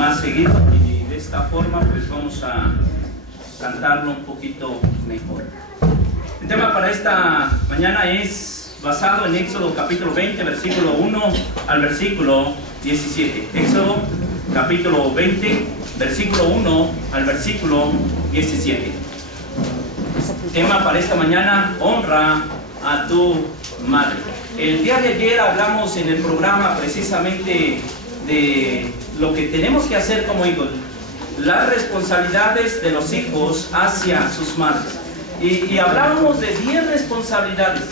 más seguido y de esta forma pues vamos a cantarlo un poquito mejor. El tema para esta mañana es basado en Éxodo capítulo 20, versículo 1 al versículo 17. Éxodo capítulo 20, versículo 1 al versículo 17. Tema para esta mañana: honra a tu madre. El día de ayer hablamos en el programa precisamente de lo que tenemos que hacer como hijos, las responsabilidades de los hijos hacia sus madres. Y hablábamos de 10 responsabilidades.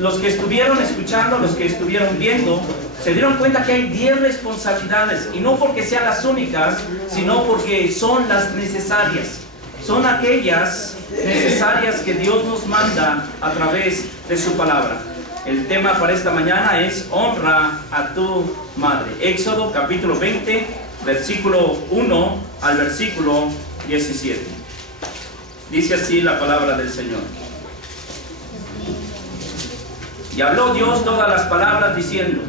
Los que estuvieron escuchando, los que estuvieron viendo, se dieron cuenta que hay 10 responsabilidades, y no porque sean las únicas, sino porque son las necesarias. Son aquellas necesarias que Dios nos manda a través de su palabra. El tema para esta mañana es honra a tu madre. Éxodo capítulo 20, versículo 1 al versículo 17. Dice así la palabra del Señor. Y habló Dios todas las palabras diciendo: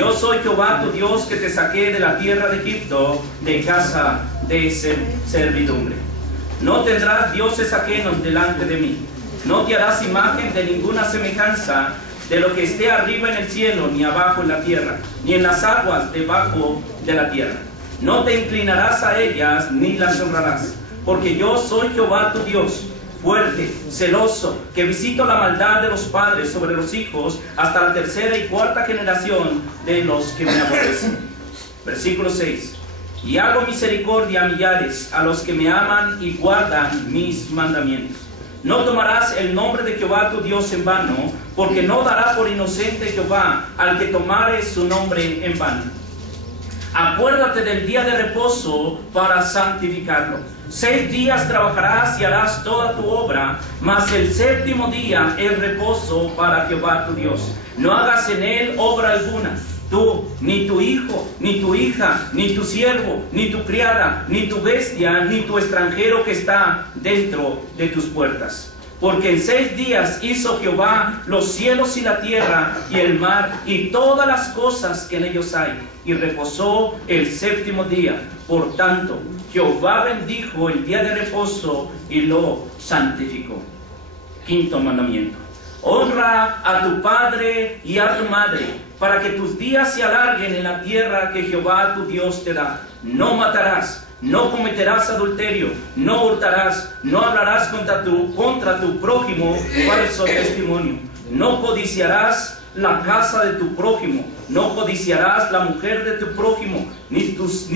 Yo soy Jehová tu Dios, que te saqué de la tierra de Egipto, de casa de servidumbre. No tendrás dioses ajenos delante de mí. No te harás imagen de ninguna semejanza de lo que esté arriba en el cielo, ni abajo en la tierra, ni en las aguas debajo de la tierra. No te inclinarás a ellas, ni las honrarás, porque yo soy Jehová tu Dios, fuerte, celoso, que visito la maldad de los padres sobre los hijos, hasta la tercera y cuarta generación de los que me aborrecen. Versículo 6. Y hago misericordia a millares, a los que me aman y guardan mis mandamientos. No tomarás el nombre de Jehová tu Dios en vano, porque no dará por inocente Jehová al que tomare su nombre en vano. Acuérdate del día de reposo para santificarlo. 6 días trabajarás y harás toda tu obra, mas el séptimo día es reposo para Jehová tu Dios. No hagas en él obra alguna, tú, ni tu hijo, ni tu hija, ni tu siervo, ni tu criada, ni tu bestia, ni tu extranjero que está dentro de tus puertas. Porque en 6 días hizo Jehová los cielos y la tierra y el mar y todas las cosas que en ellos hay, y reposó el séptimo día. Por tanto, Jehová bendijo el día de reposo y lo santificó. Quinto mandamiento: honra a tu padre y a tu madre, para que tus días se alarguen en la tierra que Jehová tu Dios te da. No matarás, no cometerás adulterio, no hurtarás, no hablarás contra tu prójimo falso testimonio, no codiciarás la casa de tu prójimo, no codiciarás la mujer de tu prójimo, ni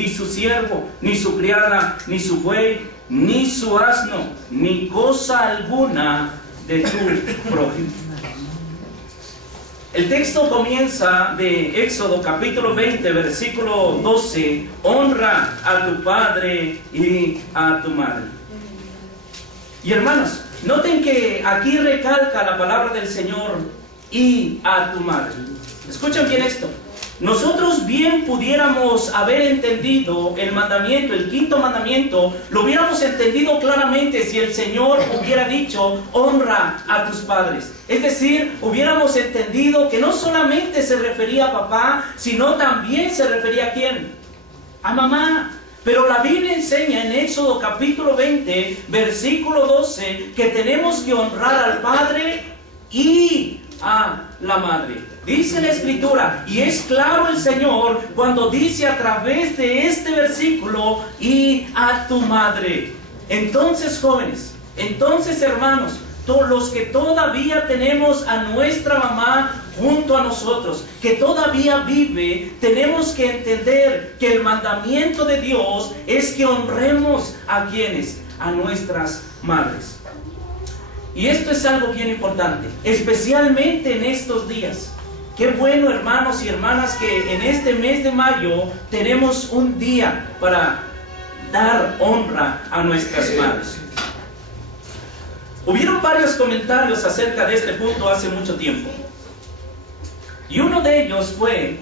su siervo, ni su criada, ni su buey, ni su asno, ni cosa alguna de tu prójimo. El texto comienza de Éxodo capítulo 20, versículo 12. Honra a tu padre y a tu madre. Y hermanos, noten que aquí recalca la palabra del Señor: y a tu madre. Escuchen bien esto. Nosotros bien pudiéramos haber entendido el mandamiento, el quinto mandamiento, lo hubiéramos entendido claramente si el Señor hubiera dicho: honra a tus padres. Es decir, hubiéramos entendido que no solamente se refería a papá, sino también se refería a ¿quién? A mamá. Pero la Biblia enseña en Éxodo capítulo 20, versículo 12, que tenemos que honrar al padre y a la madre. Dice la Escritura, y es claro el Señor cuando dice a través de este versículo: y a tu madre. Entonces, jóvenes, entonces, hermanos, todos los que todavía tenemos a nuestra mamá junto a nosotros, que todavía vive, tenemos que entender que el mandamiento de Dios es que honremos a quienes, a nuestras madres. Y esto es algo bien importante, especialmente en estos días. Qué bueno, hermanos y hermanas, que en este mes de mayo tenemos un día para dar honra a nuestras madres. Hubieron varios comentarios acerca de este punto hace mucho tiempo. Y uno de ellos fue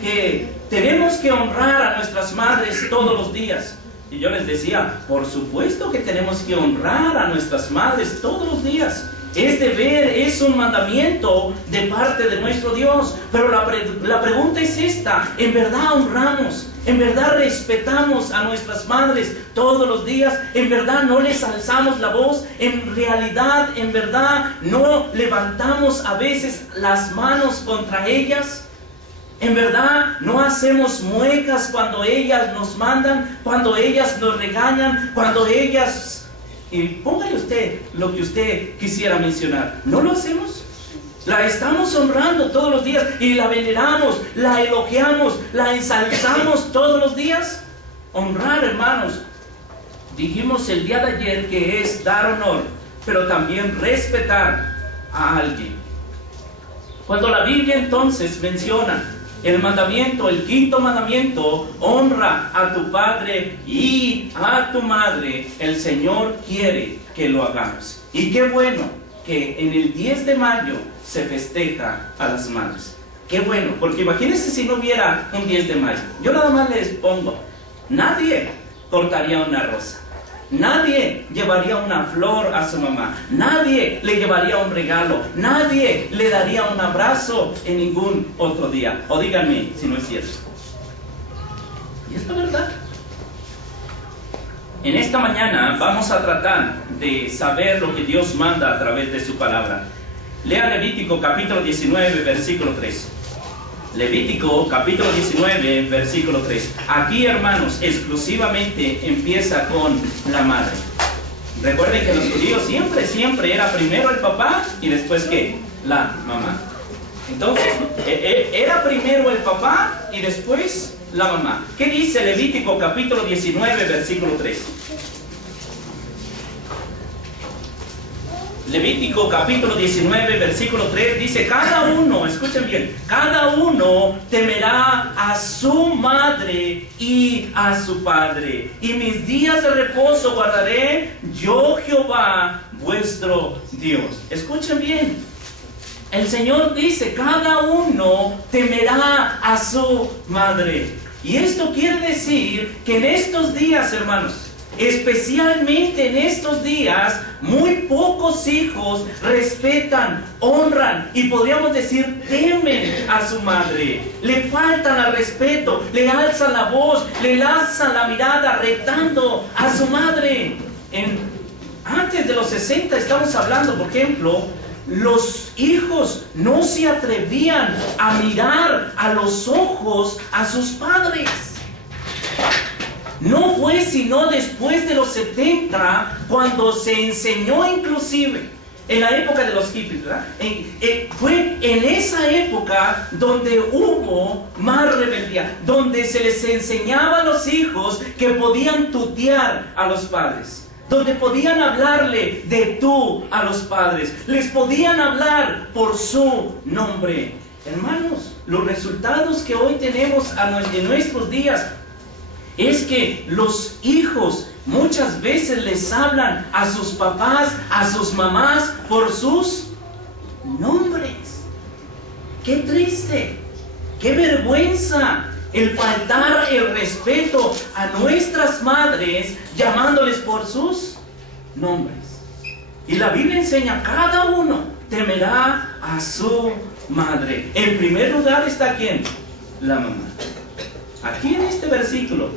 que tenemos que honrar a nuestras madres todos los días. Y yo les decía, por supuesto que tenemos que honrar a nuestras madres todos los días. Es deber, es un mandamiento de parte de nuestro Dios. Pero la pregunta es esta: ¿en verdad honramos? En verdad respetamos a nuestras madres todos los días. En verdad no les alzamos la voz. En realidad, en verdad, no levantamos a veces las manos contra ellas. En verdad no hacemos muecas cuando ellas nos mandan, cuando ellas nos regañan, cuando ellas... Y póngale usted lo que usted quisiera mencionar. ¿No lo hacemos? La estamos honrando todos los días y la veneramos, la elogiamos, la ensalzamos todos los días. Honrar, hermanos, dijimos el día de ayer que es dar honor, pero también respetar a alguien. Cuando la Biblia entonces menciona el mandamiento, el quinto mandamiento, honra a tu padre y a tu madre, el Señor quiere que lo hagamos. Y qué bueno que en el 10 de mayo se festeja a las madres. Qué bueno, porque imagínense si no hubiera un 10 de mayo. Yo nada más les pongo, nadie cortaría una rosa, nadie llevaría una flor a su mamá, nadie le llevaría un regalo, nadie le daría un abrazo en ningún otro día. O díganme si no es cierto. Y es la verdad. En esta mañana vamos a tratar de saber lo que Dios manda a través de su palabra. Lea Levítico capítulo 19, versículo 3. Levítico capítulo 19, versículo 3. Aquí, hermanos, exclusivamente empieza con la madre. Recuerden que los judíos siempre era primero el papá y después ¿qué? La mamá. Entonces, era primero el papá y después la mamá. ¿Qué dice Levítico capítulo 19, versículo 3? Levítico capítulo 19, versículo 3 dice: cada uno, escuchen bien, cada uno temerá a su madre y a su padre, y mis días de reposo guardaré yo, Jehová, vuestro Dios. Escuchen bien, el Señor dice: cada uno temerá a su madre. Y esto quiere decir que en estos días, hermanos, especialmente en estos días, muy pocos hijos respetan, honran y podríamos decir temen a su madre. Le faltan al respeto, le alzan la voz, le lanzan la mirada retando a su madre. Antes de los 60 estamos hablando, por ejemplo, los hijos no se atrevían a mirar a los ojos a sus padres. No fue sino después de los 70 cuando se enseñó, inclusive en la época de los hippies, ¿verdad? Fue en esa época donde hubo más rebeldía, donde se les enseñaba a los hijos que podían tutear a los padres, donde podían hablarle de tú a los padres, les podían hablar por su nombre. Hermanos, los resultados que hoy tenemos en nuestros días es que los hijos muchas veces les hablan a sus papás, a sus mamás por sus nombres. ¡Qué triste! ¡Qué vergüenza! El faltar el respeto a nuestras madres llamándoles por sus nombres. Y la Biblia enseña: cada uno temerá a su madre. En primer lugar está ¿quién? La mamá. Aquí en este versículo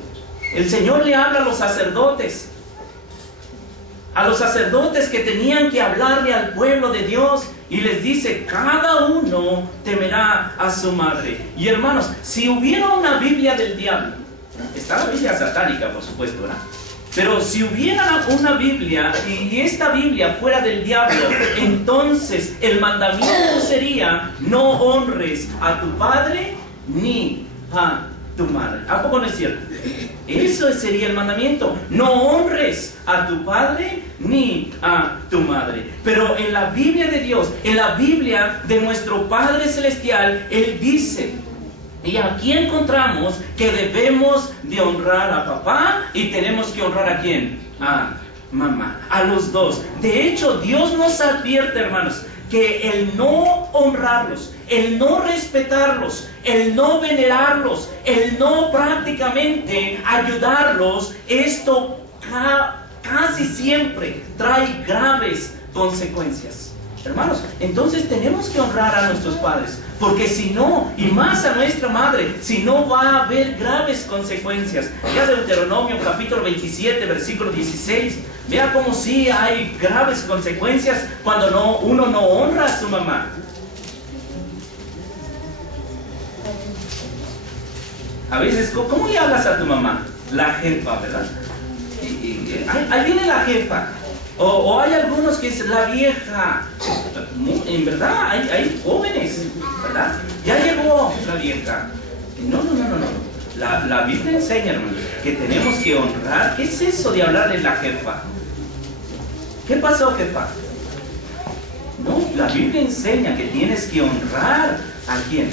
el Señor le habla a los sacerdotes que tenían que hablarle al pueblo de Dios, y les dice: cada uno temerá a su madre. Y hermanos, si hubiera una Biblia del diablo, está la Biblia satánica, por supuesto, ¿verdad? Pero si hubiera una Biblia y esta Biblia fuera del diablo, entonces el mandamiento sería: no honres a tu padre ni a tu madre. ¿A poco no es cierto? Eso sería el mandamiento: no honres a tu padre ni a tu madre. Pero en la Biblia de Dios, en la Biblia de nuestro Padre Celestial, Él dice, y aquí encontramos que debemos de honrar a papá y tenemos que honrar ¿a quién? A mamá, a los dos. De hecho, Dios nos advierte, hermanos, que el no honrarlos, el no respetarlos, el no venerarlos, el no prácticamente ayudarlos, esto casi siempre trae graves consecuencias. Hermanos, entonces tenemos que honrar a nuestros padres, porque si no, y más a nuestra madre, si no, va a haber graves consecuencias. Ya Deuteronomio capítulo 27, versículo 16, vea cómo sí hay graves consecuencias cuando uno no honra a su mamá. A veces, ¿cómo le hablas a tu mamá? La jefa, ¿verdad? Ahí viene la jefa. O hay algunos que es la vieja. En verdad, hay jóvenes, ¿verdad? Ya llegó la vieja. No. La Biblia enseña, hermanos, que tenemos que honrar. ¿Qué es eso de hablar de la jefa? ¿Qué pasó, jefa? No, la Biblia enseña que tienes que honrar ¿a quién?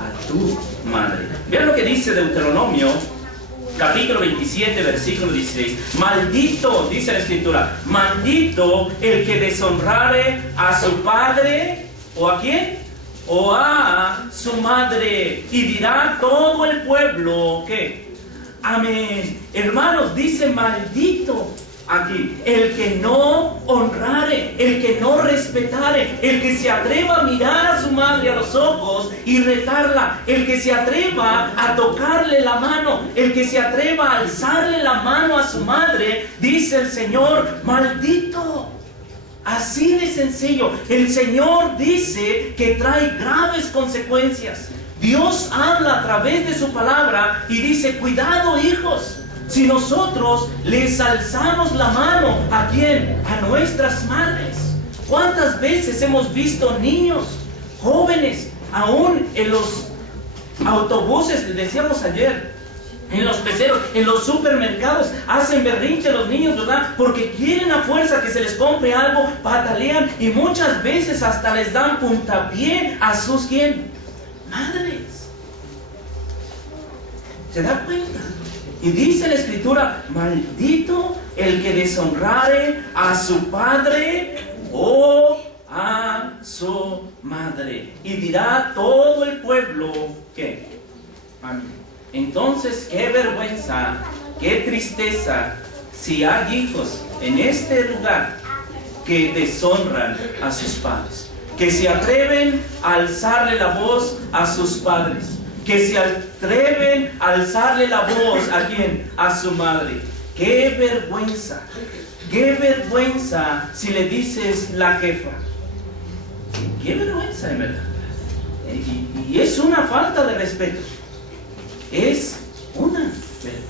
A tu madre. Vean lo que dice Deuteronomio capítulo 27, versículo 16. Maldito, dice la Escritura, maldito el que deshonrare a su padre, ¿o a quién? O a su madre. Y dirá todo el pueblo, ¿qué? Amén. Hermanos, dice maldito aquí, el que no honrare, el que no respetare, el que se atreva a mirar a su madre a los ojos y retarla, el que se atreva a tocarle la mano, el que se atreva a alzarle la mano a su madre, dice el Señor, maldito. Así de sencillo. El Señor dice que trae graves consecuencias. Dios habla a través de su palabra y dice, cuidado, hijos. Si nosotros les alzamos la mano, ¿a quién? A nuestras madres. ¿Cuántas veces hemos visto niños, jóvenes, aún en los autobuses, les decíamos ayer, en los peceros, en los supermercados, hacen berrinche los niños, ¿verdad? Porque quieren a fuerza que se les compre algo, patalean y muchas veces hasta les dan puntapié a sus, ¿quién? Madres. ¿Se da cuenta? Y dice la Escritura, maldito el que deshonrare a su padre o a su madre. Y dirá todo el pueblo, ¿qué? Amén. Entonces, qué vergüenza, qué tristeza, si hay hijos en este lugar que deshonran a sus padres, que se atreven a alzarle la voz a sus padres, que se atreven a alzarle la voz ¿a quién? A su madre. ¡Qué vergüenza! ¡Qué vergüenza si le dices la jefa! ¡Qué vergüenza, en verdad! Y es una falta de respeto. Es una vergüenza.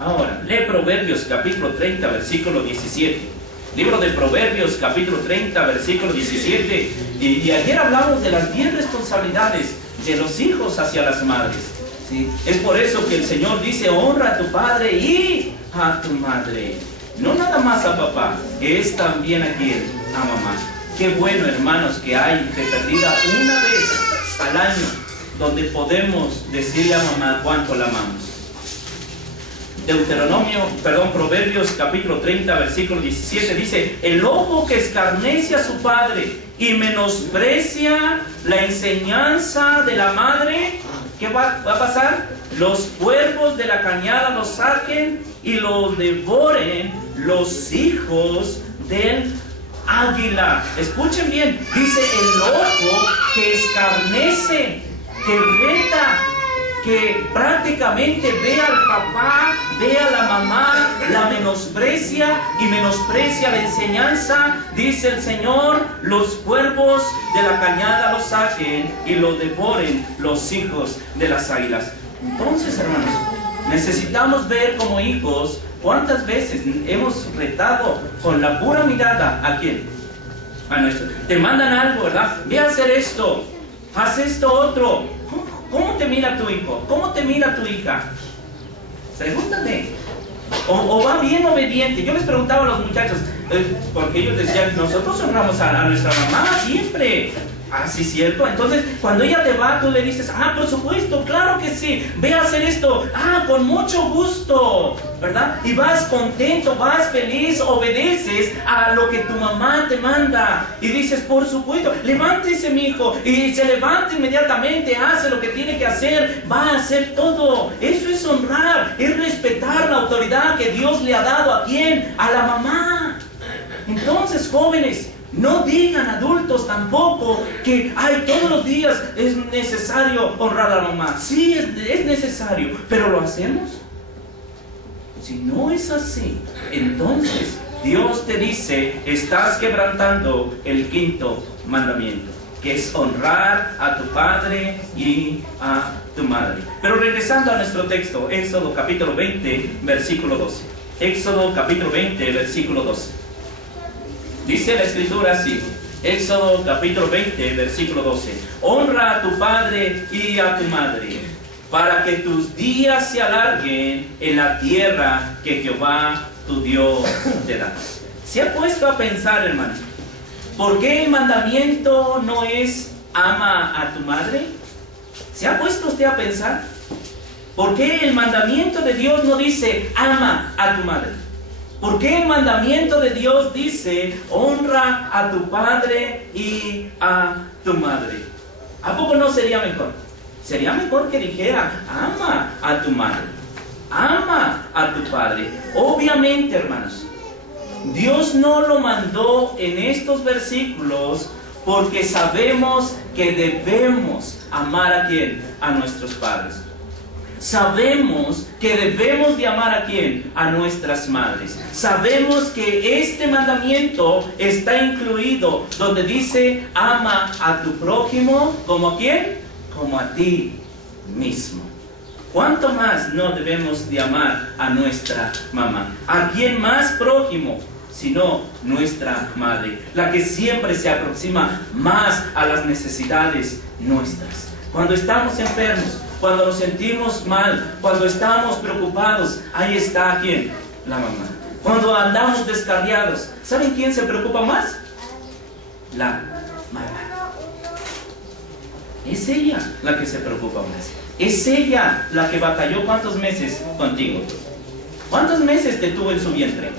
Ahora, lee Proverbios capítulo 30, versículo 17. Libro de Proverbios capítulo 30, versículo 17. Y ayer hablamos de las 10 responsabilidades de los hijos hacia las madres, ¿sí? Es por eso que el Señor dice, honra a tu padre y a tu madre. No nada más a papá, es también a quien, a mamá. Qué bueno, hermanos, que hay de perdida una vez al año donde podemos decirle a mamá cuánto la amamos. Proverbios capítulo 30, versículo 17 dice, el ojo que escarnece a su padre y menosprecia la enseñanza de la madre, ¿qué va a pasar? Los cuervos de la cañada los saquen y los devoren los hijos del águila. Escuchen bien, dice el ojo que escarnece, que reta, que prácticamente ve al papá, ve a la mamá, la menosprecia y menosprecia la enseñanza. Dice el Señor, los cuervos de la cañada los saquen y los devoren los hijos de las águilas. Entonces, hermanos, necesitamos ver como hijos cuántas veces hemos retado con la pura mirada ¿a quién? A nuestro. Te mandan algo, ¿verdad? Ve a hacer esto, haz esto otro. ¿Cómo te mira tu hijo? ¿Cómo te mira tu hija? Pregúntale. O va bien obediente. Yo les preguntaba a los muchachos, porque ellos decían, nosotros honramos a nuestra mamá siempre. Ah, sí, cierto. Entonces, cuando ella te va, tú le dices, ah, por supuesto, claro que sí, ve a hacer esto, ah, con mucho gusto, ¿verdad? Y vas contento, vas feliz, obedeces a lo que tu mamá te manda. Y dices, por supuesto, levántese mi hijo, y se levanta inmediatamente, hace lo que tiene que hacer, va a hacer todo. Eso es honrar, es respetar la autoridad que Dios le ha dado. ¿A quién? A la mamá. Entonces, jóvenes, No digan adultos tampoco que todos los días es necesario honrar a la mamá. Sí, es necesario, pero ¿lo hacemos? Si no es así, entonces Dios te dice, estás quebrantando el quinto mandamiento, que es honrar a tu padre y a tu madre. Pero regresando a nuestro texto, Éxodo capítulo 20, versículo 12. Éxodo capítulo 20, versículo 12. Dice la escritura así, Éxodo capítulo 20, versículo 12. Honra a tu padre y a tu madre, para que tus días se alarguen en la tierra que Jehová tu Dios te da. ¿Se ha puesto a pensar, hermano? ¿Por qué el mandamiento no es ama a tu madre? ¿Se ha puesto usted a pensar? ¿Por qué el mandamiento de Dios no dice ama a tu madre? ¿Por qué el mandamiento de Dios dice honra a tu padre y a tu madre? ¿A poco no sería mejor? Sería mejor que dijera ama a tu madre, ama a tu padre. Obviamente, hermanos, Dios no lo mandó en estos versículos porque sabemos que debemos amar ¿a quién? A nuestros padres. Sabemos que debemos de amar ¿a quién? A nuestras madres. Sabemos que este mandamiento está incluido donde dice ama a tu prójimo como ¿a quién? Como a ti mismo. ¿Cuánto más no debemos de amar a nuestra mamá? ¿A quién más prójimo? Sino nuestra madre, la que siempre se aproxima más a las necesidades nuestras. Cuando estamos enfermos, cuando nos sentimos mal, cuando estamos preocupados, ahí está ¿quién? La mamá. Cuando andamos descarriados, ¿saben quién se preocupa más? La mamá. Es ella la que se preocupa más. Es ella la que batalló ¿cuántos meses contigo? ¿Cuántos meses te tuvo en su vientre?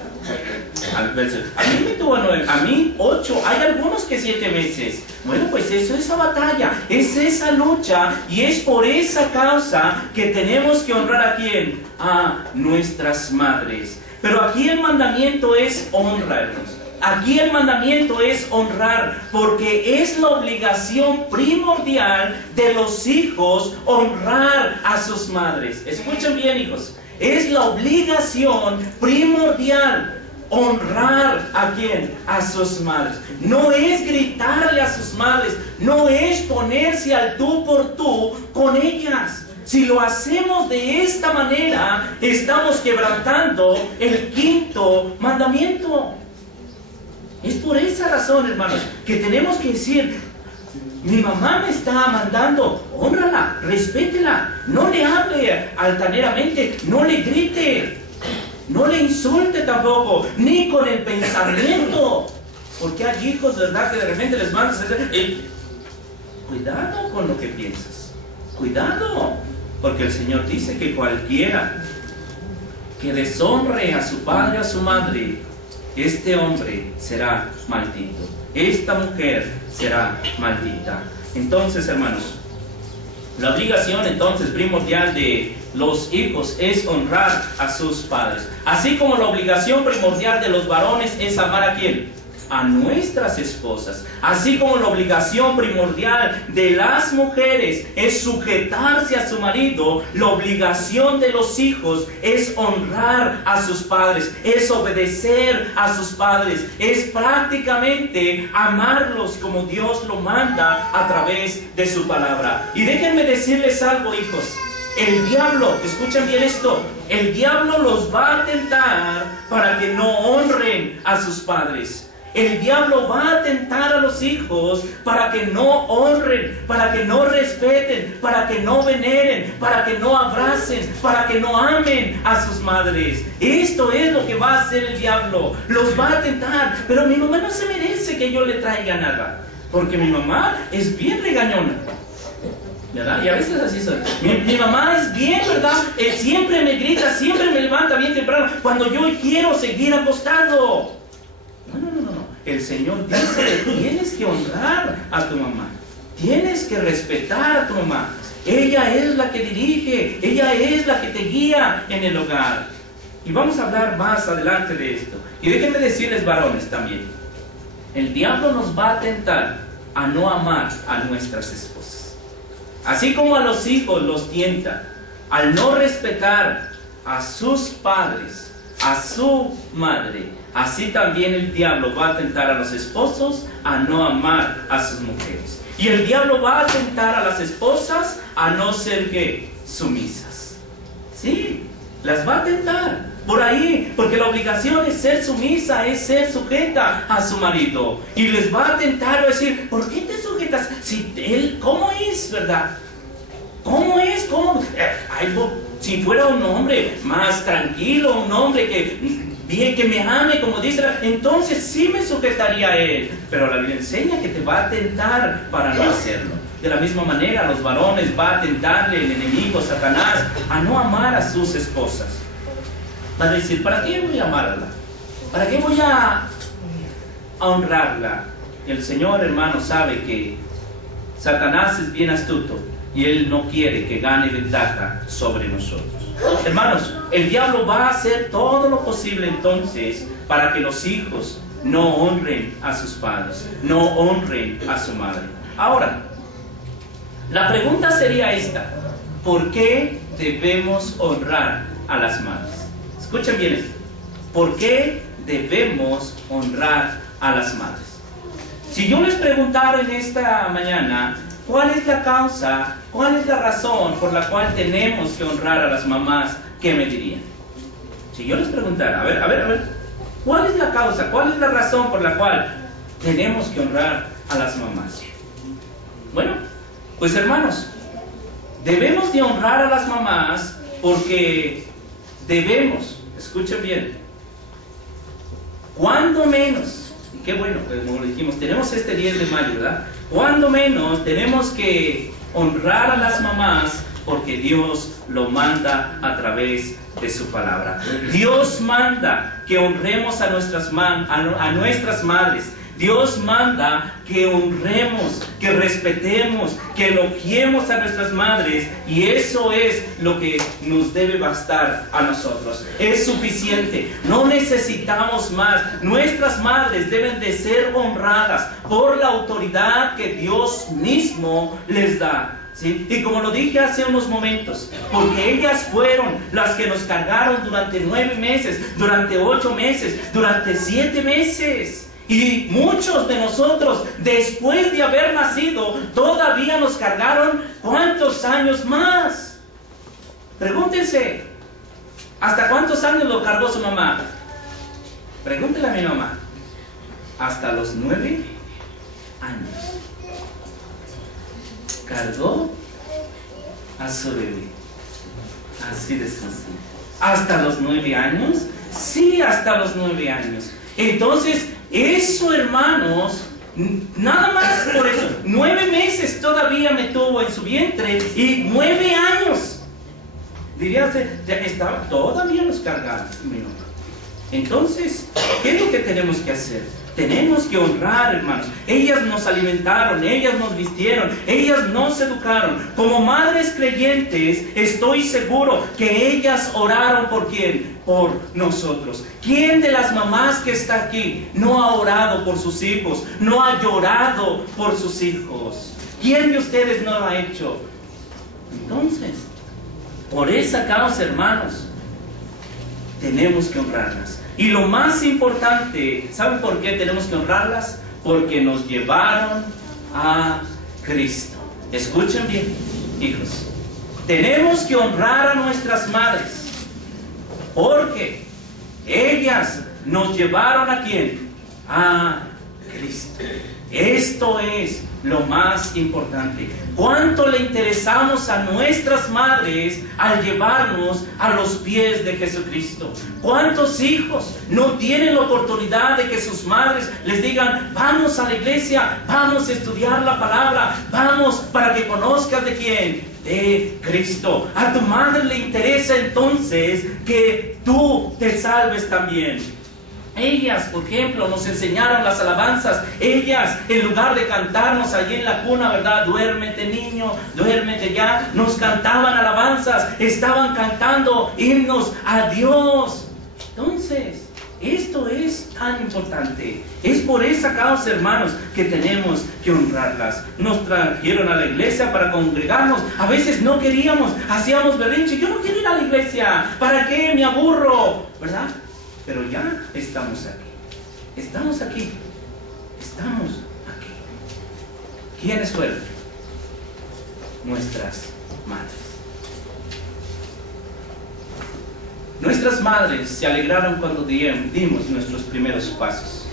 A mí me tuvo 9, a mí 8, hay algunos que 7 meses. Bueno, pues eso es esa batalla, es esa lucha, y es por esa causa que tenemos que honrar ¿a quién? A nuestras madres. Pero aquí el mandamiento es honra, hermanos. Aquí el mandamiento es honrar, porque es la obligación primordial de los hijos honrar a sus madres. Escuchen bien, hijos. Es la obligación primordial honrar ¿a quién? A sus madres. No es gritarle a sus madres, no es ponerse al tú por tú con ellas. Si lo hacemos de esta manera, estamos quebrantando el quinto mandamiento. Es por esa razón, hermanos, que tenemos que decir: mi mamá me está mandando, hónrala, respétela, no le hable altaneramente, no le grite, no le insulte tampoco, ni con el pensamiento. Porque hay hijos, ¿verdad?, que de repente les mandas cuidado con lo que piensas, cuidado, porque el Señor dice que cualquiera que deshonre a su padre o a su madre, este hombre será maldito, esta mujer será maldita. Entonces, hermanos, la obligación entonces primordial de los hijos es honrar a sus padres. Así como la obligación primordial de los varones es amar ¿a quién? A nuestras esposas. Así como la obligación primordial de las mujeres es sujetarse a su marido, la obligación de los hijos es honrar a sus padres, es obedecer a sus padres, es prácticamente amarlos como Dios lo manda a través de su palabra. Y déjenme decirles algo, hijos. El diablo, escuchen bien esto, el diablo los va a tentar para que no honren a sus padres. El diablo va a tentar a los hijos para que no honren, para que no respeten, para que no veneren, para que no abracen, para que no amen a sus madres. Esto es lo que va a hacer el diablo. Los va a tentar. Pero mi mamá no se merece que yo le traiga nada, porque mi mamá es bien regañona, ¿verdad? Y a veces así soy. Mi mamá es bien, ¿verdad? Siempre me grita, siempre me levanta bien temprano cuando yo quiero seguir acostado. No. El Señor dice que tienes que honrar a tu mamá, tienes que respetar a tu mamá. Ella es la que dirige, ella es la que te guía en el hogar. Y vamos a hablar más adelante de esto. Y déjenme decirles, varones, también, el diablo nos va a tentar a no amar a nuestras esposas. Así como a los hijos los tienta al no respetar a sus padres, a su madre, así también el diablo va a tentar a los esposos a no amar a sus mujeres. Y el diablo va a tentar a las esposas a no ser ¿qué? Sumisas. Sí, las va a tentar por ahí, porque la obligación es ser sumisa, es ser sujeta a su marido. Y les va a tentar a decir, ¿por qué te sujetas? Si él, ¿cómo es, verdad? ¿Cómo es? ¿Cómo? Si fuera un hombre más tranquilo, un hombre que me ame, como dice, entonces sí me sujetaría a él. Pero la Biblia enseña que te va a tentar para no hacerlo. De la misma manera, a los varones va a tentarle el enemigo, Satanás, a no amar a sus esposas. Va a decir, ¿para qué voy a amarla? ¿Para qué voy a honrarla? El Señor, hermano, sabe que Satanás es bien astuto y él no quiere que gane ventaja sobre nosotros. Hermanos, el diablo va a hacer todo lo posible entonces para que los hijos no honren a sus padres, no honren a su madre. Ahora, la pregunta sería esta: ¿por qué debemos honrar a las madres? Escuchen bien esto. ¿Por qué debemos honrar a las madres? Si yo les preguntara en esta mañana, ¿cuál es la causa, cuál es la razón por la cual tenemos que honrar a las mamás? ¿Qué me dirían? Si yo les preguntara, a ver, ¿cuál es la causa, cuál es la razón por la cual tenemos que honrar a las mamás? Bueno, pues hermanos, debemos de honrar a las mamás porque debemos, escuchen bien, cuando menos, y qué bueno, como dijimos, tenemos este 10 de mayo, ¿verdad? Cuando menos tenemos que honrar a las mamás porque Dios lo manda a través de su palabra. Dios manda que honremos a nuestras madres. Dios manda que honremos, que respetemos, que elogiemos a nuestras madres, y eso es lo que nos debe bastar a nosotros. Es suficiente, no necesitamos más. Nuestras madres deben de ser honradas por la autoridad que Dios mismo les da. ¿Sí? Y como lo dije hace unos momentos, porque ellas fueron las que nos cargaron durante 9 meses, durante 8 meses, durante 7 meses. Y muchos de nosotros, después de haber nacido, todavía nos cargaron ¿cuántos años más? Pregúntense, ¿hasta cuántos años lo cargó su mamá? Pregúntele a mi mamá. Hasta los 9 años. Cargó a su bebé. Así de sencillo. ¿Hasta los 9 años? Sí, hasta los 9 años. Entonces, eso, hermanos, nada más por eso, 9 meses todavía me tuvo en su vientre y 9 años. Diría, ya estaba, todavía nos cargaron. Entonces, ¿qué es lo que tenemos que hacer? Tenemos que honrar, hermanos. Ellas nos alimentaron, ellas nos vistieron, ellas nos educaron. Como madres creyentes, estoy seguro que ellas oraron ¿por quién? Por nosotros. ¿Quién de las mamás que está aquí no ha orado por sus hijos? ¿No ha llorado por sus hijos? ¿Quién de ustedes no lo ha hecho? Entonces, por esa causa, hermanos, tenemos que honrarlas. Y lo más importante, ¿saben por qué tenemos que honrarlas? Porque nos llevaron a Cristo. Escuchen bien, hijos. Tenemos que honrar a nuestras madres porque ellas nos llevaron ¿a quién? A Cristo. Esto es lo más importante. ¿Cuánto le interesamos a nuestras madres al llevarnos a los pies de Jesucristo? ¿Cuántos hijos no tienen la oportunidad de que sus madres les digan, vamos a la iglesia, vamos a estudiar la palabra, vamos para que conozcas de quién? De Cristo. A tu madre le interesa entonces que tú te salves también. Ellas, por ejemplo, nos enseñaron las alabanzas. Ellas, en lugar de cantarnos allí en la cuna, ¿verdad? Duérmete, niño, duérmete ya. Nos cantaban alabanzas. Estaban cantando himnos a Dios. Entonces, Esto es tan importante. Es por esa causa, hermanos, que tenemos que honrarlas. Nos trajeron a la iglesia para congregarnos. A veces no queríamos, hacíamos berrinche. Yo no quiero ir a la iglesia. ¿Para qué? Me aburro, ¿verdad? Pero ya estamos aquí. Estamos aquí. Estamos aquí. ¿Quiénes fueron? Nuestras madres. Nuestras madres se alegraron cuando dimos nuestros primeros pasos.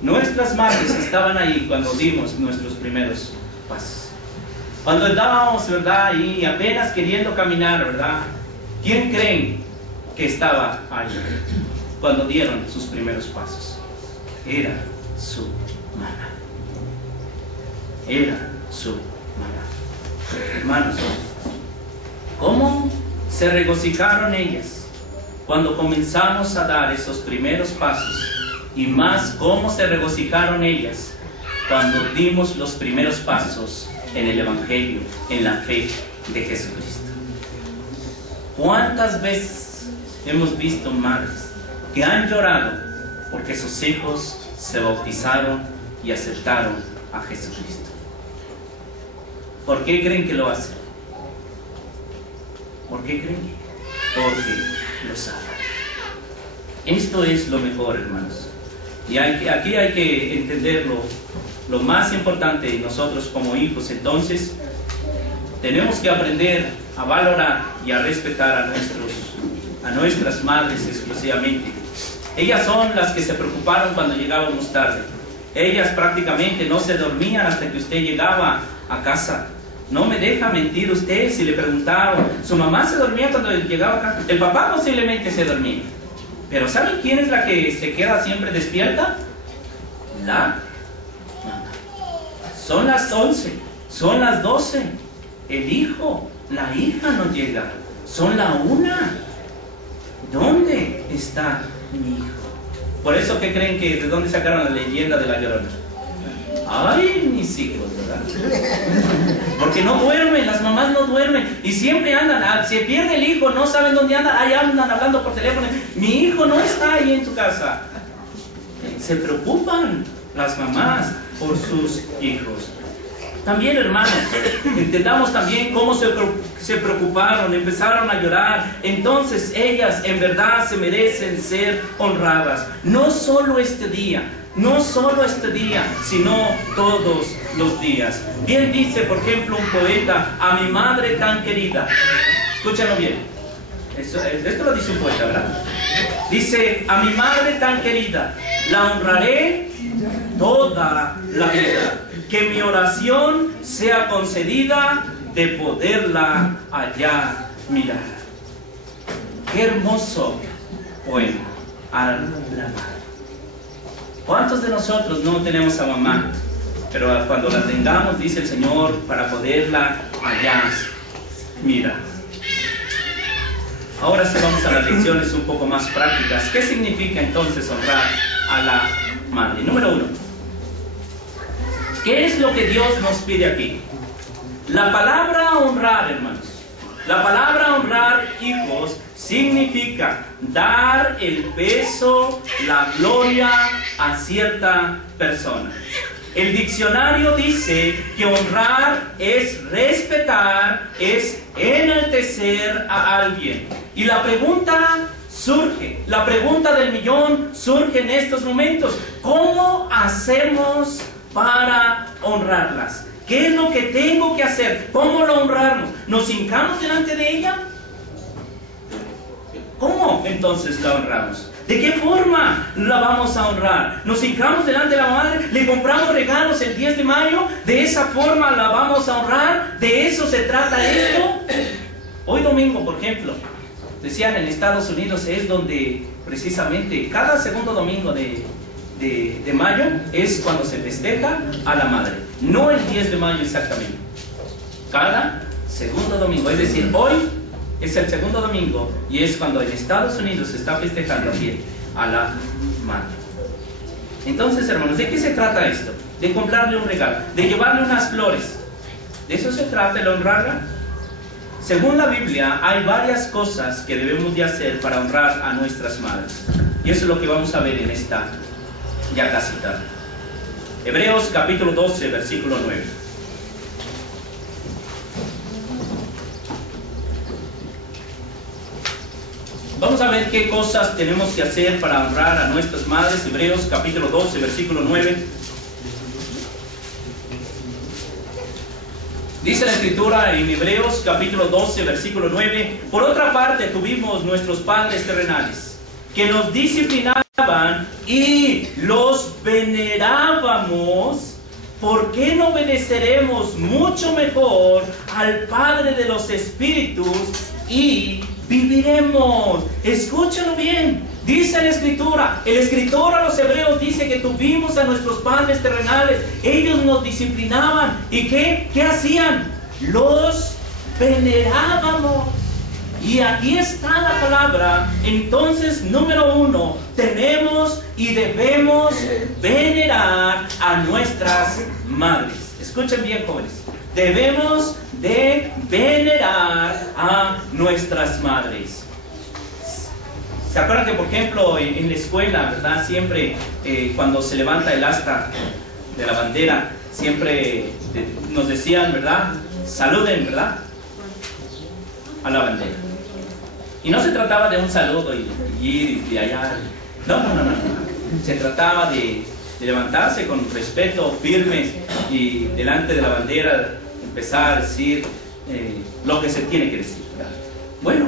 Nuestras madres estaban ahí cuando dimos nuestros primeros pasos. Cuando estábamos, ¿verdad?, ahí apenas queriendo caminar, ¿verdad? ¿Quién creen que estaba ahí cuando dieron sus primeros pasos? Era su mamá. Era su mamá. Hermanos, ¿cómo se regocijaron ellas cuando comenzamos a dar esos primeros pasos? Y más, ¿cómo se regocijaron ellas cuando dimos los primeros pasos en el Evangelio, en la fe de Jesucristo? ¿Cuántas veces hemos visto madres que han llorado porque sus hijos se bautizaron y aceptaron a Jesucristo? ¿Por qué creen que lo hacen? ¿Por qué creen? Porque lo saben. Esto es lo mejor, hermanos. Y aquí hay que entenderlo. Lo más importante, nosotros como hijos, entonces, tenemos que aprender a valorar y a respetar a nuestras madres exclusivamente. Ellas son las que se preocuparon cuando llegábamos tarde. Ellas prácticamente no se dormían hasta que usted llegaba a casa. No me deja mentir usted. Si le preguntaron, su mamá se dormía cuando llegaba acá, el papá posiblemente se dormía, pero ¿saben quién es la que se queda siempre despierta? La mamá. Son las 11, son las 12, el hijo, la hija no llega, son la 1. ¿Dónde está mi hijo? Por eso, ¿qué creen que de dónde sacaron la leyenda de la Llorona? Ay, mis hijos, ¿verdad? Porque no duermen, las mamás no duermen y siempre andan, se pierde el hijo, no saben dónde andan, ahí andan hablando por teléfono. Mi hijo no está ahí en su casa. Se preocupan las mamás por sus hijos. También, hermanos, entendamos también cómo se preocuparon, empezaron a llorar. Entonces ellas en verdad se merecen ser honradas. No solo este día, no solo este día, sino todos los días. Bien dice, por ejemplo, un poeta: a mi madre tan querida. Escúchalo bien. Esto lo dice un poeta, ¿verdad? Dice: a mi madre tan querida, la honraré toda la vida. Que mi oración sea concedida de poderla allá mirar. Qué hermoso poema a la madre. ¿Cuántos de nosotros no tenemos a mamá? Pero cuando la tengamos, dice el Señor, para poderla allá mirar. Ahora sí vamos a las lecciones un poco más prácticas. ¿Qué significa entonces honrar a la madre? Número 1. ¿Qué es lo que Dios nos pide aquí? La palabra honrar, hermanos, la palabra honrar, hijos, significa dar el peso, la gloria a cierta persona. El diccionario dice que honrar es respetar, es enaltecer a alguien. Y la pregunta surge, la pregunta del millón surge en estos momentos: ¿cómo hacemos para honrarlas? ¿Qué es lo que tengo que hacer? ¿Cómo lo honramos? ¿Nos hincamos delante de ella? ¿Cómo entonces la honramos? ¿De qué forma la vamos a honrar? ¿Nos hincamos delante de la madre? ¿Le compramos regalos el 10 de mayo? ¿De esa forma la vamos a honrar? ¿De eso se trata esto? Hoy domingo, por ejemplo, decían en Estados Unidos es donde precisamente cada segundo domingo de mayo es cuando se festeja a la madre. No el 10 de mayo exactamente. Cada segundo domingo. Es decir, hoy es el segundo domingo y es cuando en Estados Unidos se está festejando aquí a la madre. Entonces, hermanos, ¿de qué se trata esto? De comprarle un regalo, de llevarle unas flores. ¿De eso se trata el honrarla? Según la Biblia, hay varias cosas que debemos de hacer para honrar a nuestras madres. Y eso es lo que vamos a ver en esta ya casi tarde. Hebreos capítulo 12, versículo 9. Vamos a ver qué cosas tenemos que hacer para honrar a nuestras madres. Hebreos capítulo 12, versículo 9. Dice la Escritura en Hebreos capítulo 12, versículo 9: por otra parte tuvimos nuestros padres terrenales, que nos disciplinaban y los venerábamos. ¿Por qué no obedeceremos mucho mejor al Padre de los Espíritus y viviremos? Escúchalo bien. Dice la Escritura, el escritor a los hebreos dice que tuvimos a nuestros padres terrenales. Ellos nos disciplinaban. ¿Y qué hacían? Los venerábamos. Y aquí está la palabra. Entonces, número 1, tenemos y debemos venerar a nuestras madres. Escuchen bien, jóvenes. Debemos de venerar a nuestras madres. ¿Se acuerdan que, por ejemplo, en la escuela, ¿verdad? Siempre cuando se levanta el asta de la bandera, siempre nos decían, ¿verdad? Saluden, ¿verdad? A la bandera. Y no se trataba de un saludo y ir de allá. No. Se trataba de levantarse con respeto, firmes, y delante de la bandera empezar a decir lo que se tiene que decir, ¿verdad? Bueno,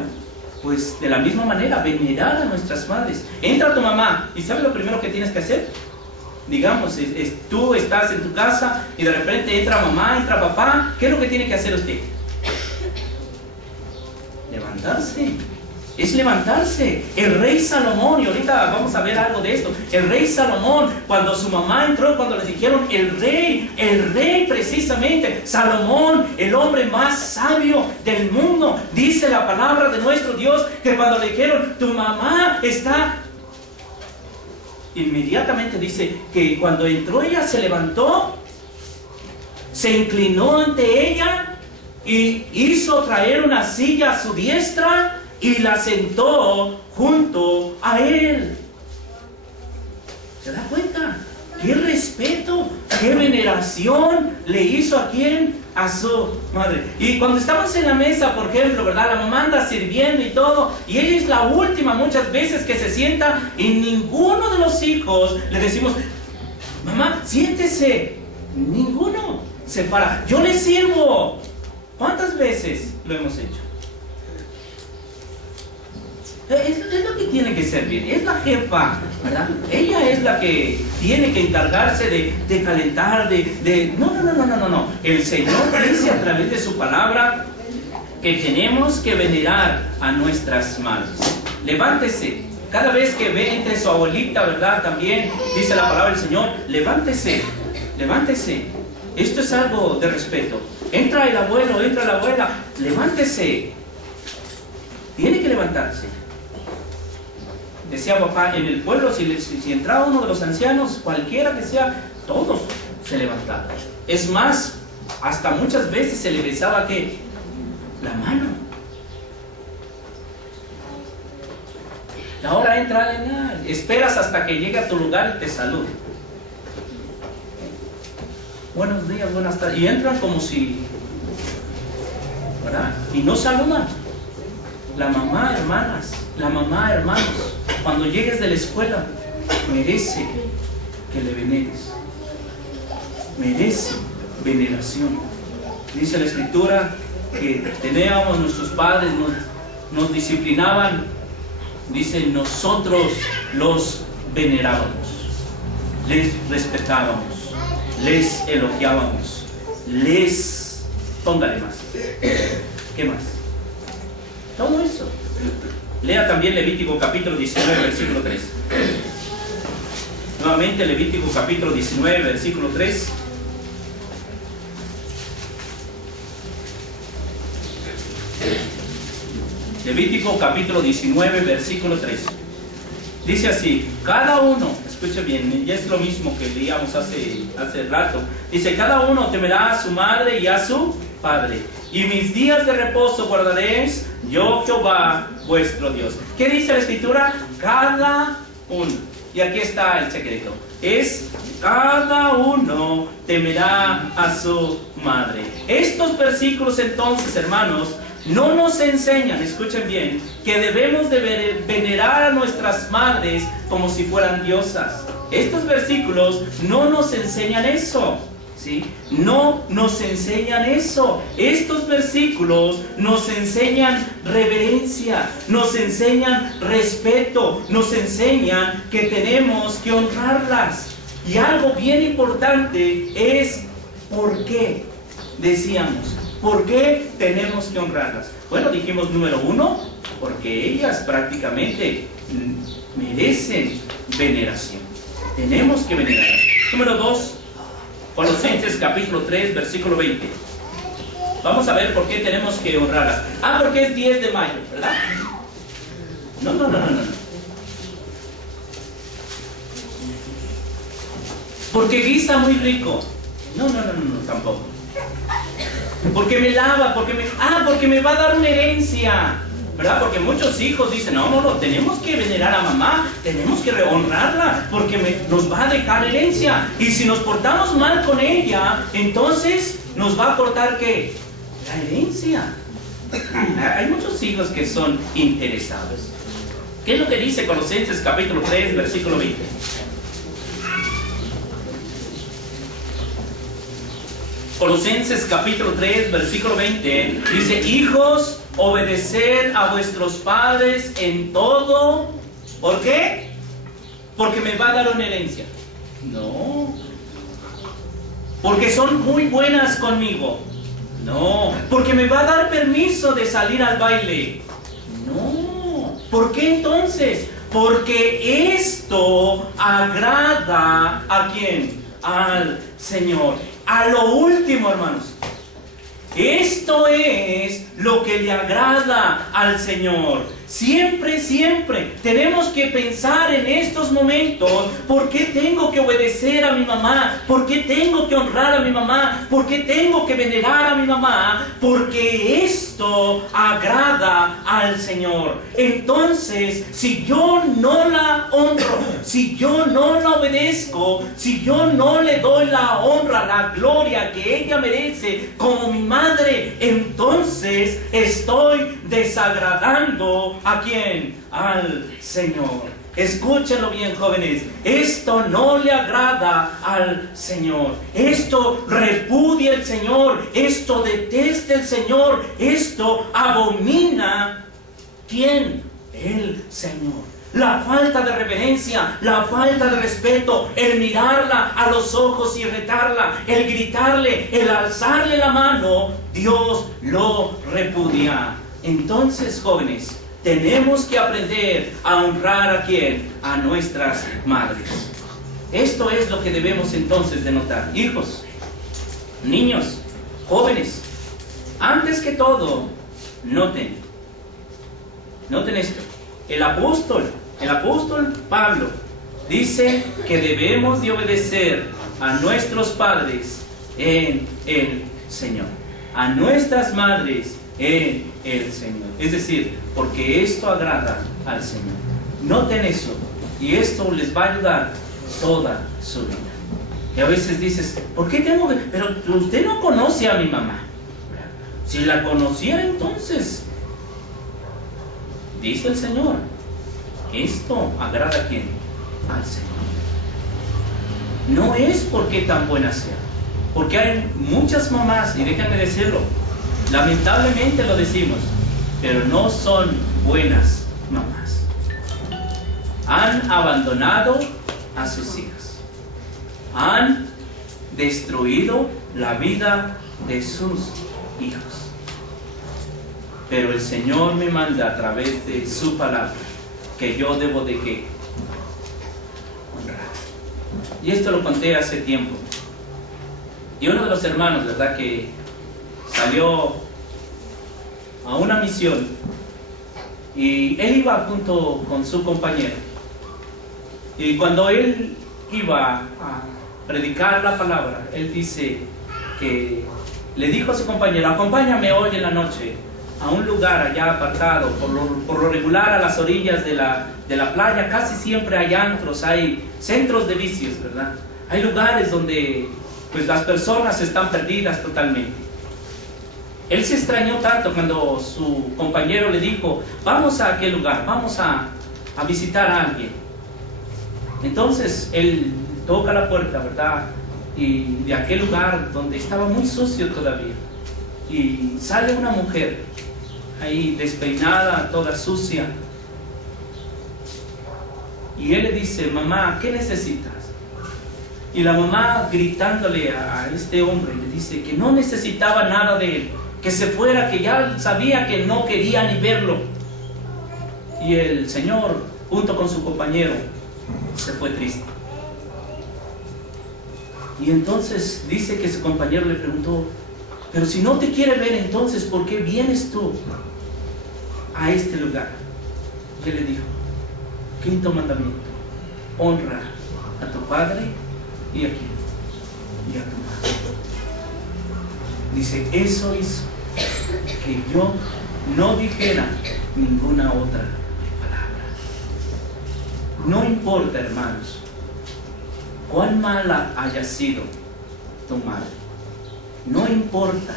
pues de la misma manera, venerar a nuestras madres. Entra tu mamá y ¿sabes lo primero que tienes que hacer? Digamos, tú estás en tu casa y de repente entra mamá, entra papá. ¿Qué es lo que tiene que hacer usted? Levantarse. Es levantarse. El rey Salomón, y ahorita vamos a ver algo de esto. El rey Salomón, cuando su mamá entró, cuando le dijeron el rey precisamente, Salomón, el hombre más sabio del mundo, dice la palabra de nuestro Dios, que cuando le dijeron, tu mamá está, inmediatamente dice que cuando entró ella se levantó, se inclinó ante ella y hizo traer una silla a su diestra y la sentó junto a él. ¿Se da cuenta? ¡Qué respeto! ¡Qué veneración le hizo a quién! A su madre. Y cuando estamos en la mesa, por ejemplo, ¿verdad? La mamá anda sirviendo y todo, y ella es la última muchas veces que se sienta, y ninguno de los hijos le decimos, mamá, siéntese. Ninguno se para. Yo le sirvo. ¿Cuántas veces lo hemos hecho? Es lo que tiene que servir, es la jefa, ¿verdad? Ella es la que tiene que encargarse de calentar, No. El Señor dice a través de su palabra que tenemos que venerar a nuestras madres. Levántese. Cada vez que ve entre su abuelita, ¿verdad? También dice la palabra del Señor, levántese, levántese. Esto es algo de respeto. Entra el abuelo, entra la abuela, levántese. Tiene que levantarse. Decía papá, en el pueblo si entraba uno de los ancianos, cualquiera que sea, todos se levantaban. Es más, hasta muchas veces se le besaba ¿qué? La mano. Ahora entra, esperas hasta que llegue a tu lugar y te salude. Buenos días, buenas tardes. Y entran como si, ¿verdad? Y no saludan. La mamá, hermanas, la mamá, hermanos, cuando llegues de la escuela, merece que le veneres. Merece veneración. Dice la Escritura que teníamos nuestros padres, nos disciplinaban. Dice, nosotros los venerábamos, les respetábamos, les elogiábamos, póngale más. ¿Qué más? Todo eso. Lea también Levítico capítulo 19, versículo 3. Nuevamente Levítico capítulo 19, versículo 3. Levítico capítulo 19, versículo 3. Dice así, cada uno, escuche bien, ya es lo mismo que leíamos hace rato. Dice, cada uno temerá a su madre y a su padre, y mis días de reposo guardaréis, yo Jehová vuestro Dios. ¿Qué dice la Escritura? Cada uno. Y aquí está el secreto. Es cada uno temerá a su madre. Estos versículos entonces, hermanos, no nos enseñan, escuchen bien, que debemos de venerar a nuestras madres como si fueran diosas. Estos versículos no nos enseñan eso. ¿Sí? No nos enseñan eso. Estos versículos nos enseñan reverencia, nos enseñan respeto, nos enseñan que tenemos que honrarlas. Y algo bien importante es ¿por qué? Decíamos, ¿por qué tenemos que honrarlas? Bueno, dijimos número uno, porque ellas prácticamente merecen veneración. Tenemos que venerarlas. Número dos, Colosenses capítulo 3, versículo 20. Vamos a ver por qué tenemos que honrarlas. Porque es 10 de mayo, ¿verdad? No. Porque guisa muy rico. No, tampoco. Porque me lava, porque me va a dar una herencia, ¿verdad? Porque muchos hijos dicen, no, tenemos que venerar a mamá, tenemos que honrarla, porque nos va a dejar herencia. Y si nos portamos mal con ella, entonces nos va a cortar, ¿qué? La herencia. Hay muchos hijos que son interesados. ¿Qué es lo que dice Colosenses capítulo 3, versículo 20? Colosenses capítulo 3, versículo 20, dice, hijos, obedeced a vuestros padres en todo. ¿Por qué? Porque me va a dar una herencia. No. Porque son muy buenas conmigo. No. Porque me va a dar permiso de salir al baile. No. ¿Por qué entonces? Porque esto agrada ¿a quién? Al Señor. A lo último, hermanos, esto es lo que le agrada al Señor. Siempre tenemos que pensar en estos momentos, ¿por qué tengo que obedecer a mi mamá? ¿Por qué tengo que honrar a mi mamá? ¿Por qué tengo que venerar a mi mamá? Porque esto agrada al Señor. Entonces, si yo no la honro, si yo no la obedezco, si yo no le doy la honra, la gloria que ella merece como mi madre, entonces estoy desagradando ¿a quién? Al Señor. Escúchenlo bien, jóvenes. Esto no le agrada al Señor. Esto repudia el Señor. Esto detesta el Señor. Esto abomina ¿quién? El Señor. La falta de reverencia, la falta de respeto, el mirarla a los ojos y retarla, el gritarle, el alzarle la mano, Dios lo repudia. Entonces, jóvenes, tenemos que aprender a honrar ¿a quién? A nuestras madres. Esto es lo que debemos entonces de notar. Hijos, niños, jóvenes, antes que todo, noten esto. El apóstol Pablo dice que debemos de obedecer a nuestros padres en el Señor, a nuestras madres en el Señor. Es decir, porque esto agrada al Señor. Noten eso, y esto les va a ayudar toda su vida. Y a veces dices, ¿por qué tengo que...? Pero usted no conoce a mi mamá. Si la conociera entonces, dice el Señor, esto agrada ¿a quién? Al Señor. No es porque tan buena sea, porque hay muchas mamás, y déjenme decirlo, lamentablemente lo decimos, pero no son buenas mamás. Han abandonado a sus hijas, han destruido la vida de sus hijos. Pero el Señor me manda a través de su palabra que yo debo de ¿qué? Honrar. Y esto lo conté hace tiempo. Y uno de los hermanos, ¿verdad?, que salió a una misión, y él iba junto con su compañero. Y cuando él iba a predicar la palabra, él dice que le dijo a su compañero, acompáñame hoy en la noche a un lugar allá apartado, por lo regular a las orillas de la playa, casi siempre hay antros, hay centros de vicios, ¿verdad? Hay lugares donde pues las personas están perdidas totalmente. Él se extrañó tanto cuando su compañero le dijo, vamos a aquel lugar, vamos a visitar a alguien. Entonces él toca la puerta, ¿verdad? Y de aquel lugar donde estaba muy sucio todavía, y sale una mujer ahí despeinada, toda sucia, y él le dice, mamá, ¿qué necesitas? Y la mamá, gritándole a este hombre, le dice que no necesitaba nada de él, que se fuera, que ya sabía que no quería ni verlo. Y el señor, junto con su compañero, se fue triste. Y entonces dice que su compañero le preguntó, pero si no te quiere ver, entonces ¿por qué vienes tú a este lugar? Y él le dijo, quinto mandamiento, honra a tu padre y a quién, y a tu madre. Dice, eso hizo que yo no dijera ninguna otra palabra. No importa, hermanos, cuán mala haya sido tu madre, no importa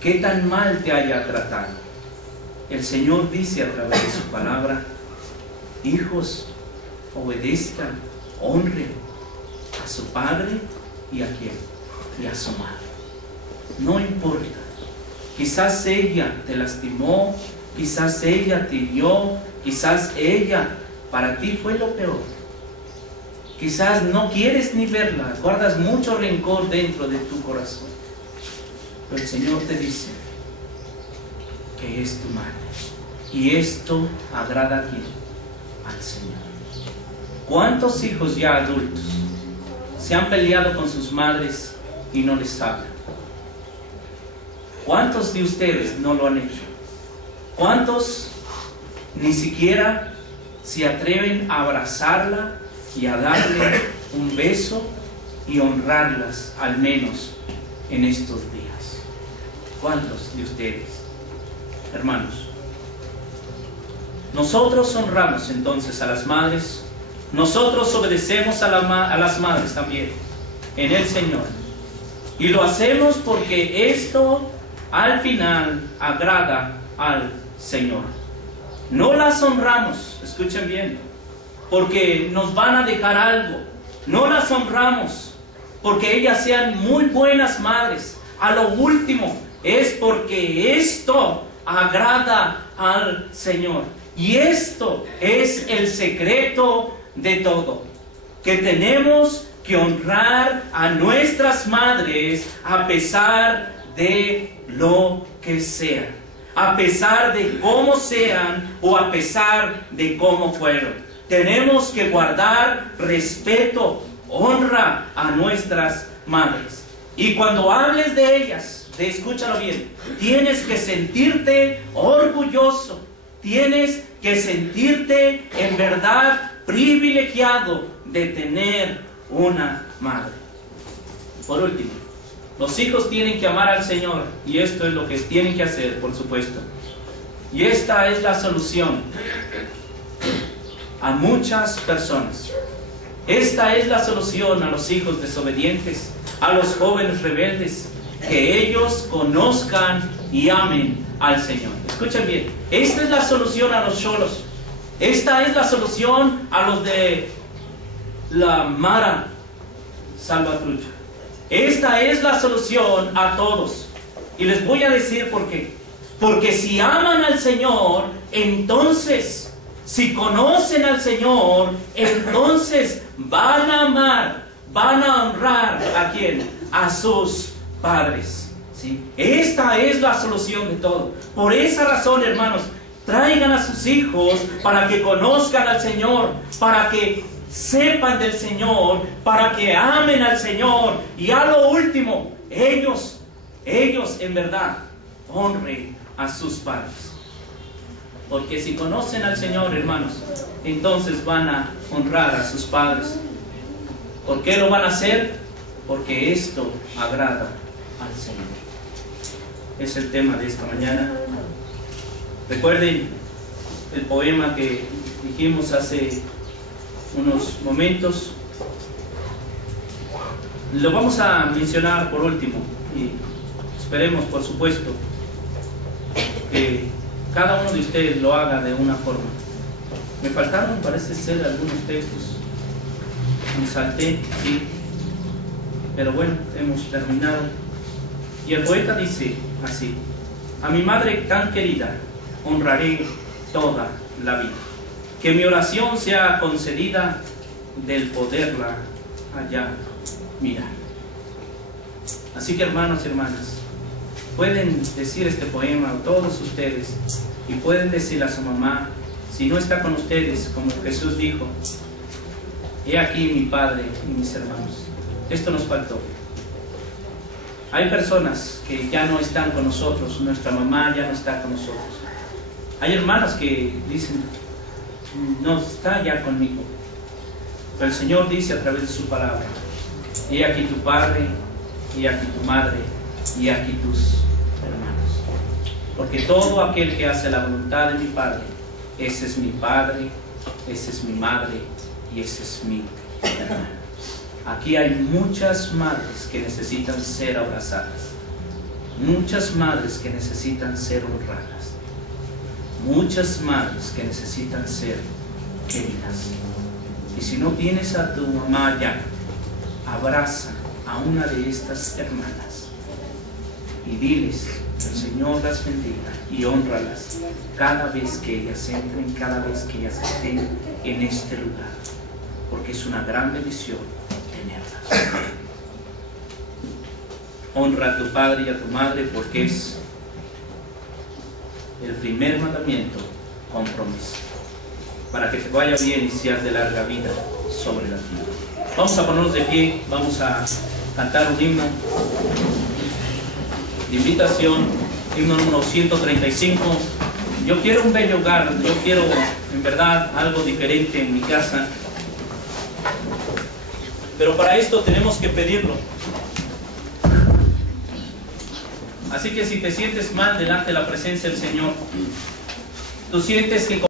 qué tan mal te haya tratado, el Señor dice a través de su palabra, hijos, obedezcan, honren a su padre y a quién, y a su madre. No importa, quizás ella te lastimó, quizás ella te hirió, quizás ella para ti fue lo peor. Quizás no quieres ni verla, guardas mucho rencor dentro de tu corazón. Pero el Señor te dice que es tu madre. Y esto agrada a quién? Al Señor. ¿Cuántos hijos ya adultos se han peleado con sus madres y no les hablan? ¿Cuántos de ustedes no lo han hecho? ¿Cuántos ni siquiera se atreven a abrazarla y a darle un beso y honrarlas, al menos en estos días? ¿Cuántos de ustedes, hermanos? Nosotros honramos entonces a las madres, nosotros obedecemos a las madres también en el Señor, y lo hacemos porque esto al final agrada al Señor. No las honramos, escuchen bien, porque nos van a dejar algo. No las honramos porque ellas sean muy buenas madres. A lo último es porque esto agrada al Señor. Y esto es el secreto de todo, que tenemos que honrar a nuestras madres a pesar de lo que sean, a pesar de cómo sean o a pesar de cómo fueron. Tenemos que guardar respeto, honra a nuestras madres. Y cuando hables de ellas, escúchalo bien, tienes que sentirte orgulloso, tienes que sentirte en verdad privilegiado de tener una madre. Por último, los hijos tienen que amar al Señor, y esto es lo que tienen que hacer, por supuesto. Y esta es la solución a muchas personas. Esta es la solución a los hijos desobedientes, a los jóvenes rebeldes, que ellos conozcan y amen al Señor. Escuchen bien, esta es la solución a los cholos, esta es la solución a los de la Mara Salvatrucha, esta es la solución a todos. Y les voy a decir por qué. Porque si aman al Señor, entonces, si conocen al Señor, entonces van a amar, van a honrar ¿a quién? A sus padres, ¿sí? Esta es la solución de todo. Por esa razón, hermanos, traigan a sus hijos para que conozcan al Señor, para que sepan del Señor, para que amen al Señor, y a lo último, ellos en verdad honren a sus padres. Porque si conocen al Señor, hermanos, entonces van a honrar a sus padres. ¿Por qué lo van a hacer? Porque esto agrada al Señor. Es el tema de esta mañana. Recuerden el poema que dijimos hace unos momentos. Lo vamos a mencionar por último y esperemos, por supuesto, que cada uno de ustedes lo haga de una forma. Me faltaron, parece ser, algunos textos. Me salté, sí, pero bueno, hemos terminado. Y el poeta dice así: a mi madre tan querida honraré toda la vida, que mi oración sea concedida del poderla allá mirar. Así que, hermanos y hermanas, pueden decir este poema todos ustedes y pueden decirle a su mamá, si no está con ustedes, como Jesús dijo: he aquí mi padre y mis hermanos. Esto nos faltó. Hay personas que ya no están con nosotros, nuestra mamá ya no está con nosotros. Hay hermanos que dicen, no está ya conmigo. Pero el Señor dice a través de su palabra: he aquí tu padre, he aquí tu madre, y aquí tus hermanos. Porque todo aquel que hace la voluntad de mi Padre, ese es mi padre, ese es mi madre y ese es mi hermano. Aquí hay muchas madres que necesitan ser abrazadas, muchas madres que necesitan ser honradas, muchas madres que necesitan ser queridas. Y si no tienes a tu mamá ya, abraza a una de estas hermanas y diles: el Señor las bendiga, y honralas cada vez que ellas entren, cada vez que ellas estén en este lugar, porque es una gran bendición tenerlas. Honra a tu padre y a tu madre, porque es el primer mandamiento con promesa, para que te vaya bien y seas de larga vida sobre la tierra. Vamos a ponernos de pie, vamos a cantar un himno de invitación, himno número 135. Yo quiero un bello hogar, yo quiero en verdad algo diferente en mi casa, pero para esto tenemos que pedirlo. Así que si te sientes mal delante de la presencia del Señor, tú sientes que